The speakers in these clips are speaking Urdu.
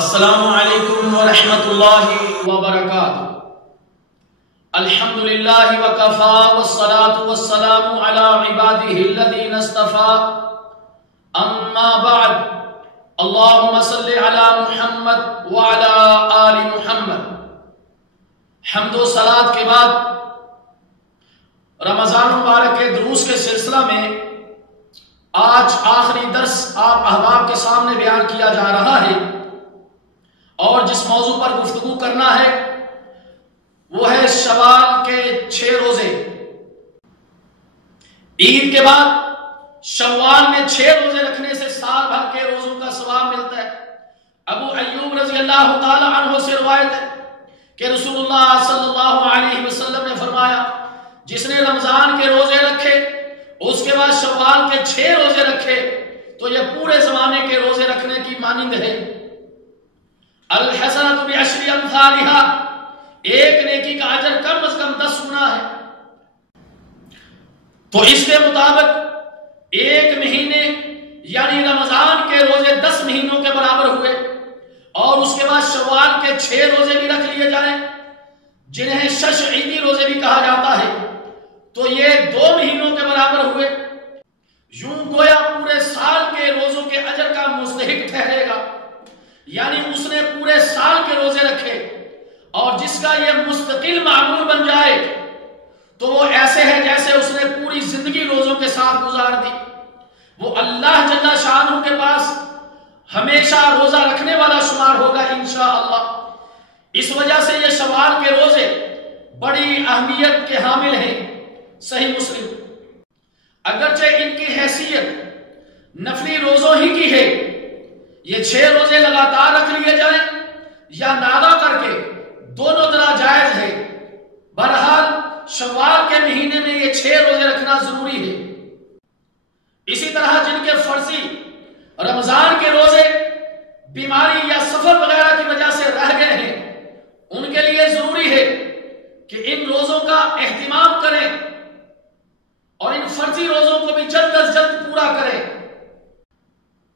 السلام علیکم ورحمۃ اللہ وبرکاتہ۔ الحمدللہ وکفا والصلاة والسلام علی عبادہ الذین اصطفى، اما بعد، اللہم صل علی محمد وعلی آل محمد۔ حمد و صلاۃ کے بعد رمضان مبارک کے دروس کے سلسلہ میں آج آخری درس آپ احباب کے سامنے بیان کیا جا رہا ہے، اور جس موضوع پر گفتگو کرنا ہے وہ ہے شوال کے 6 روزے۔ عید کے بعد شوال میں 6 روزے رکھنے سے سال بھر کے روزوں کا ثواب ملتا ہے۔ ابو ایوب رضی اللہ تعالی عنہ سے روایت ہے کہ رسول اللہ صلی اللہ علیہ وسلم نے فرمایا، جس نے رمضان کے روزے رکھے اس کے بعد شوال کے 6 روزے رکھے تو یہ پورے زمانے کے روزے رکھنے کی مانند ہے۔ الحسنۃ بعشر امثالها، ایک نیکی کا اجر کم از کم 10 گنا ہے۔ تو اس کے مطابق ایک مہینے یعنی رمضان کے روزے 10 مہینوں کے برابر ہوئے، اور اس کے بعد شوال کے 6 روزے بھی رکھ لیے جائیں جنہیں شش عیدی روزے بھی کہا جاتا ہے، تو یہ 2 مہینوں کے برابر ہوئے۔ یوں گویا پورے سال کے روزوں کے اجر کا مستحق ٹھہرے گا، یعنی اس نے پورے سال کے روزے رکھے، اور جس کا یہ مستقل معمول بن جائے تو وہ ایسے ہے جیسے اس نے پوری زندگی روزوں کے ساتھ گزار دی۔ وہ اللہ جل شانہ کے پاس ہمیشہ روزہ رکھنے والا شمار ہوگا انشاءاللہ۔ اس وجہ سے یہ شوال کے روزے بڑی اہمیت کے حامل ہیں۔ صحیح مسلم، اگرچہ ان کی حیثیت نفلی روزوں ہی کی ہے، یہ 6 روزے لگاتار رکھ لیے جائیں یا نادا کر کے، دونوں طرح جائز ہے۔ بہرحال شوال کے مہینے میں یہ 6 روزے رکھنا ضروری ہے۔ اسی طرح جن کے فرضی رمضان کے روزے بیماری یا سفر وغیرہ کی وجہ سے رہ گئے ہیں، ان کے لیے ضروری ہے کہ ان روزوں کا اہتمام کریں اور ان فرضی روزوں کو بھی جلد از جلد پورا کریں۔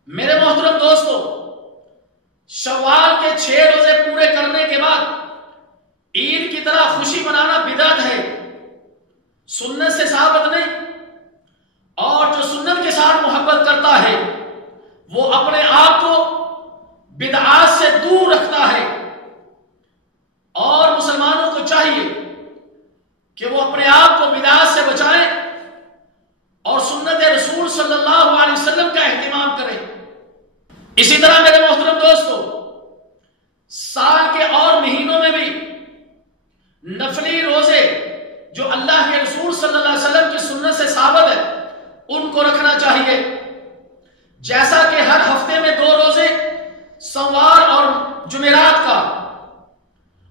میرے محترم دوستو، شوال کے 6 روزے پورے کرنے کے بعد عید کی طرح خوشی منانا بدعت ہے، سنت سے ثابت نہیں، اور جو سنت کے ساتھ محبت کرتا ہے وہ اپنے آپ کو بدعات سے دور رکھتا ہے، اور مسلمانوں کو چاہیے کہ وہ اپنے آپ کو بدعات سے بچائیں اور سنت رسول صلی اللہ علیہ وسلم کا اہتمام کریں۔ اسی طرح میرے محترم دوستو، سال کے اور مہینوں میں بھی نفلی روزے جو اللہ کے رسول صلی اللہ علیہ وسلم کی سنت سے ثابت ہے ان کو رکھنا چاہیے، جیسا کہ ہر ہفتے میں 2 روزے سوار اور جمعرات کا،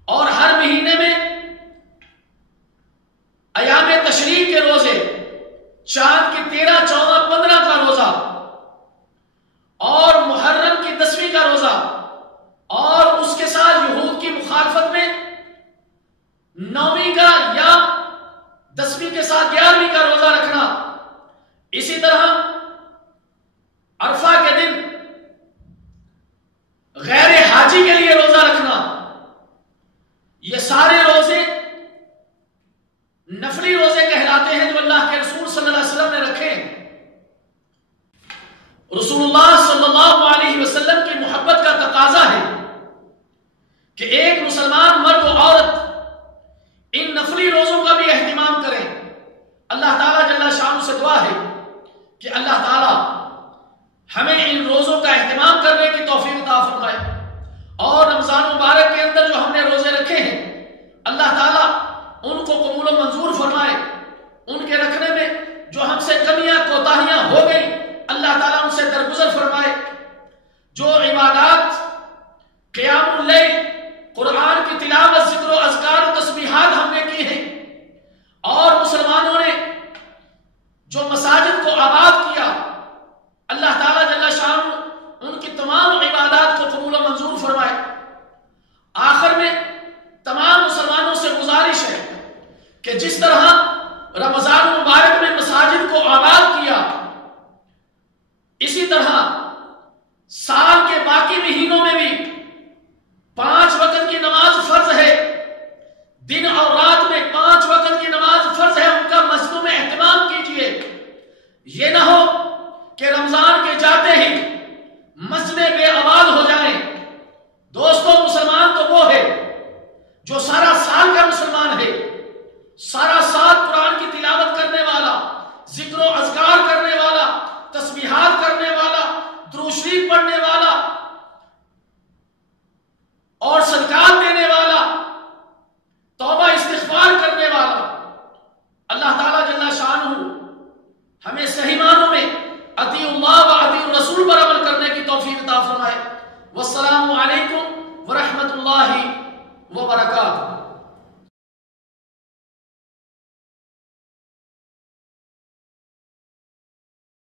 اور ہر مہینے میں ایام تشریق کے روزے، چاند کی 13، 14، 15 کا روزہ، اور محرم کی 10ویں کا روزہ، اور اس کے ساتھ یہود کی مخالفت میں 9ویں کا یا 10ویں کے ساتھ 11ویں کا روزہ رکھنا۔ اسی طرح عرفہ کے دن غیر حاجی کے لیے روزہ رکھنا، یہ سارے روزے نفلی روزے کہلاتے ہیں جو اللہ کے رسول صلی اللہ علیہ وسلم نے رکھے ہیں۔ رسول اللہ صلی اللہ علیہ وسلم کی محبت کا تقاضا ہے کہ ایک مسلمان مرد و عورت ان نفلی روزوں کا بھی اہتمام کریں۔ اللہ تعالیٰ جل شانہ سے دعا ہے کہ اللہ تعالیٰ ہمیں ان روزوں کا اہتمام کرنے کی توفیق عطا فرمائے، اور رمضان مبارک کے اندر جو ہم نے روزے رکھے ہیں اللہ تعالیٰ ان کو قبول و منظور فرمائے۔ ان کے رکھنے میں جو ہم سے کمیاں کوتاہیاں ہو گئی اللہ تعالیٰ ان سے درگزر فرمائے۔ جو عبادات، قیام اللیل، قرآن کی تلاوت، ذکر و اذکار و تسبیحات ہم نے کی ہیں، اور مسلمانوں نے جو مساجد کو آباد کیا، اللہ تعالیٰ جل شانہ ان کی تمام عبادات کو قبول و منظور فرمائے۔ آخر میں تمام مسلمانوں سے گزارش ہے کہ جس طرح رمضان مبارک میں مساجد کو آباد کیا، اسی طرح